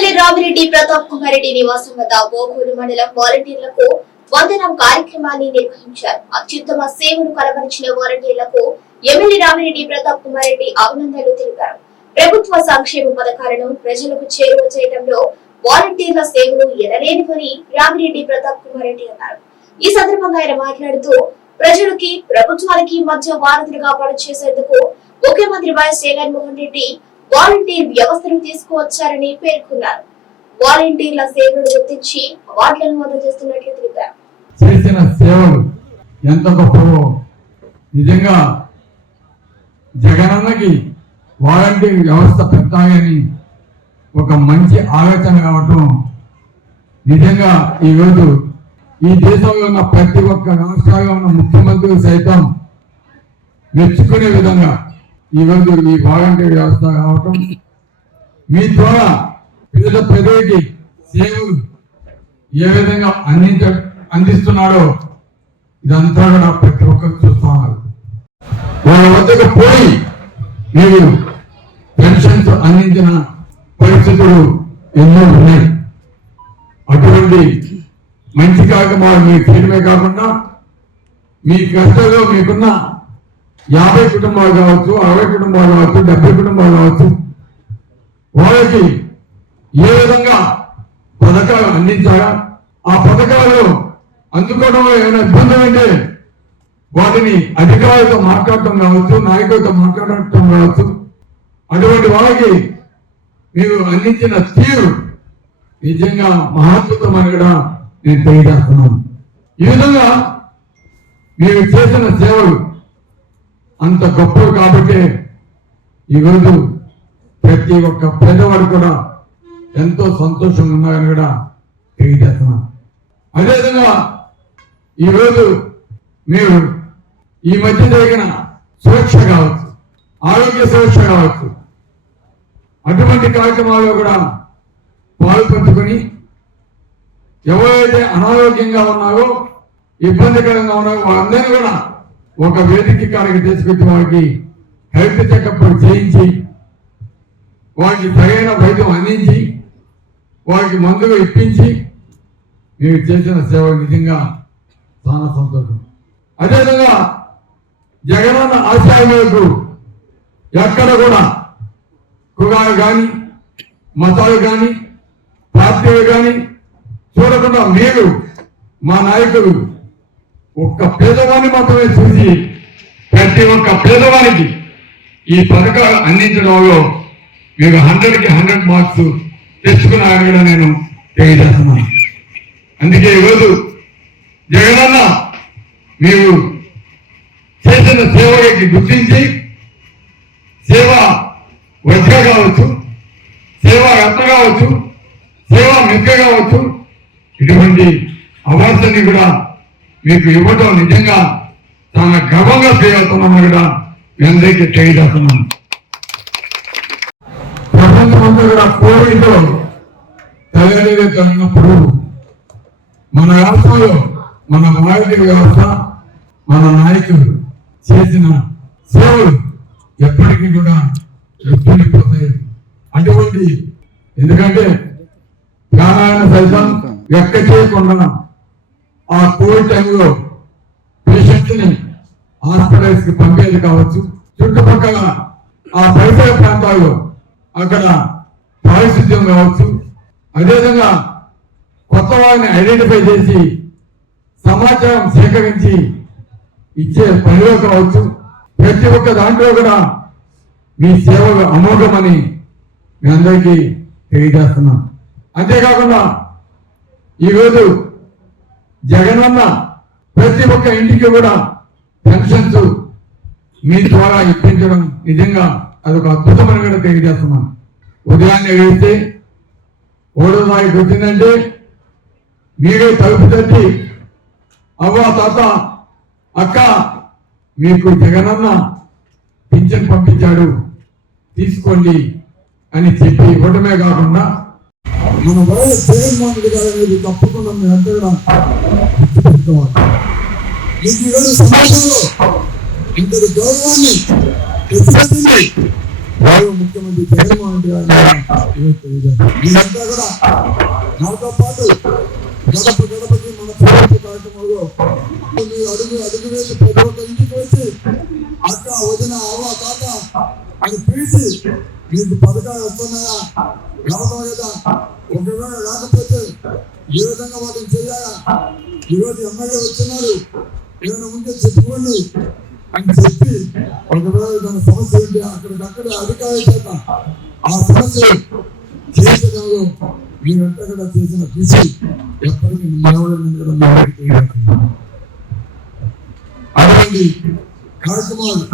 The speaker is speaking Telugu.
ఎమ్మెల్యే రామిరెడ్డి ప్రతాప్ కుమార్ రెడ్డి నివాసం వద్ద ఓకూరు మండలం వాలంటీర్లకు వందనం కార్యక్రమాన్ని నిర్వహించారు. అత్యుత్తమ సేవను కనబరిచిన వాలంటీర్లకు ఎమ్మెల్యే రామిరెడ్డి ప్రతాప్ కుమార్ రెడ్డి అభినందనలు తెలిపారు. ప్రభుత్వ సంక్షేమ పథకాలను ప్రజలకు చేరువ చేయడంలో వాలంటీర్ల సేవలు ఎనలేనివని రామిరెడ్డి ప్రతాప్ కుమార్ రెడ్డి అన్నారు. ఈ సందర్భంగా ఆయన మాట్లాడుతూ ప్రజలకి ప్రభుత్వానికి మధ్య వారధులుగా పనిచేసేందుకు ముఖ్యమంత్రి వైఎస్ జగన్మోహన్ రెడ్డి వాలంటీర్ వ్యవస్థను తీసుకువచ్చారని పేర్కొన్నారు. వాలంటీర్ల సేవలు గుర్తించి అవార్డులను అందజేస్తున్నట్లు తెలిపారు. చేసిన సేవలు ఎంత గొప్పవో నిజంగా జగనన్నకి వాలంటీర్ వ్యవస్థ పెట్టాలని ఒక మంచి ఆలోచన కావటం నిజంగా ఈరోజు ఈ దేశంలో ఉన్న ప్రతి ఒక్క రాష్ట్రాల్లో ఉన్న ముఖ్యమంత్రులు సైతం మెచ్చుకునే విధంగా ఈరోజు మీ వాలంటీర్ వ్యవస్థ కావటం మీ ద్వారా వివిధ ప్రజలకి సేవలు ఏ విధంగా అందించ అందిస్తున్నాడో ఇదంతా కూడా ప్రతి ఒక్కరు చూస్తా ఉన్నారు. వాళ్ళ వద్దకు పోయి మీరు పెన్షన్స్ అందించిన పరిస్థితులు ఎన్నో ఉన్నాయి. అటువంటి మంచి కార్యక్రమాలు మీరు చేయడమే కాకుండా మీ కష్టంలో మీకున్న యాభై కుటుంబాలు కావచ్చు అరవై కుటుంబాలు కావచ్చు డెబ్బై కుటుంబాలు కావచ్చు వాళ్ళకి ఏ విధంగా పథకాలు అందించారా ఆ పథకాలు అందుకోవడంలో ఏమైనా ఇబ్బంది ఉంటే వాటిని అధికారులతో మాట్లాడటం కావచ్చు నాయకులతో మాట్లాడటం కావచ్చు. అటువంటి వాళ్ళకి మీరు అందించిన తీరు నిజంగా మహాద్భుతమని కూడా నేను తెలియజేస్తున్నాను. ఈ విధంగా మీరు చేసిన సేవలు అంత గొప్పవి కాబట్టి ఈరోజు ప్రతి ఒక్క పేదవాడు కూడా ఎంతో సంతోషంగా ఉన్నారని కూడా తెలియజేస్తున్నాను అదేవిధంగా ఈరోజు మీరు ఈ మధ్య జరిగిన సురక్ష కావచ్చు ఆరోగ్య సురక్ష కావచ్చు అటువంటి కార్యక్రమాల్లో కూడా పాల్పంచుకొని ఎవరైతే అనారోగ్యంగా ఉన్నారో ఇబ్బందికరంగా ఉన్నారో వారందరినీ కూడా ఒక వేదిక కాడికి తీసుకొచ్చి వాడికి హెల్త్ చెకప్ చేయించి వాడికి సరైన వైద్యం అందించి వాడికి మందులు ఇప్పించి మీరు చేసిన సేవ నిజంగా చాలా సంతోషం. అదేవిధంగా జగనన్న ఆశయాలకు ఎక్కడ కూడా కులాలు కానీ మతాలు కానీ పార్టీలు కానీ చూడకుండా మీరు మా నాయకులు ఒక్క పేదవాడిని మాత్రమే చూసి ప్రతి ఒక్క పేదవానికి ఈ పథకాలు అందించడంలో మీరు హండ్రెడ్కి హండ్రెడ్ మార్క్స్ తెచ్చుకున్నారని కూడా నేను తెలియజేస్తున్నాను. అందుకే ఈరోజు జగనన్న మీరు చేసిన సేవకి గుర్తించి సేవ వజ్ర కావచ్చు సేవ రత్న కావచ్చు సేవ మిక్క కావచ్చు ఇటువంటి అవార్డుని కూడా మీకు ఇవ్వటం నిజంగా చాలా గర్వంగా ఫీల్ అవుతున్నామని కూడా మీ అందరికీ తెలియజేస్తున్నాను ప్రపంచమంతా కూడా కోవిడ్ తలెత్తున్నప్పుడు మన రాష్ట్రంలో మన భారతీయ వ్యవస్థ మన నాయకులు చేసిన సేవలు ఎప్పటికీ కూడా గుర్తుండిపోతాయి. అటువంటి ఎందుకంటే ప్రాణాయామ సైతం లెక్క చేయకుండా ఆ కోవిడ్ టైంలో పేషెంట్ని హాస్పిటల్స్కి పంపేది కావచ్చు. చుట్టుపక్కల ఆ పరిసర ప్రాంతాల్లో అక్కడ పారిశుద్ధ్యం కావచ్చు. అదేవిధంగా కొత్త వారిని ఐడెంటిఫై చేసి సమాచారం సేకరించి ఇచ్చే పనిలో కావచ్చు. ప్రతి ఒక్క దాంట్లో కూడా మీ సేవలు అమోఘమని మీ అందరికీ తెలియజేస్తున్నాం అంతేకాకుండా ఈరోజు జగనన్న ప్రతి ఒక్క ఇంటికి కూడా పెన్షన్స్ మీ ద్వారా ఇప్పించడం నిజంగా అదొక అద్భుతమైన కూడా తెలియజేస్తున్నాను. ఉదయాన్నే వెళ్తే ఓడో నాయకు వచ్చిందంటే మీరే తలుపు తట్టి అవ్వ తాత అక్క మీకు జగనన్న పింఛన్ పంపించాడు తీసుకోండి అని చెప్పి ఇవ్వటమే కాకుండా మన వైఎస్ జగన్మోహన్ రెడ్డి గారు అనేది తప్పకుండా మేము అందరూ కూడా గుర్తుపెట్టుకోవాలి. మీకు ఈరోజు సమాజంలో ఇంతటి గౌరవాన్ని ఎత్తుపడింది గౌరవ ముఖ్యమంత్రి జగన్మోహన్ రెడ్డి గారు ఈరోజు మీరంతా కూడా నాతో పాటు గడప గడపకి మన ప్రభుత్వ కార్యక్రమంలో మీరు అడుగు అడుగు వేసి ప్రతి ఒక్క ఇంటికి వచ్చి అక్క వదిన అవ్వ తాత అని పిలిచి మీకు పథకాలు వస్తున్నాయా? రావడం కదా ఒకవేళ రాకపోతే ఏ విధంగా వాటిని చేయాలా? ఈరోజు ఎమ్మెల్యే వచ్చినారు ఏమైనా ఉంటే చెప్పుకోండి. అని చెప్పి ఒకవేళ ఏదైనా సమస్య ఉంటే అక్కడికక్కడ అధికారుల చేత ఆ సమస్య చేసడంలో మీరంతా కూడా చేసిన కృషి ఎప్పటికీ నిలవడం కూడా అటువంటి కార్యక్రమాలు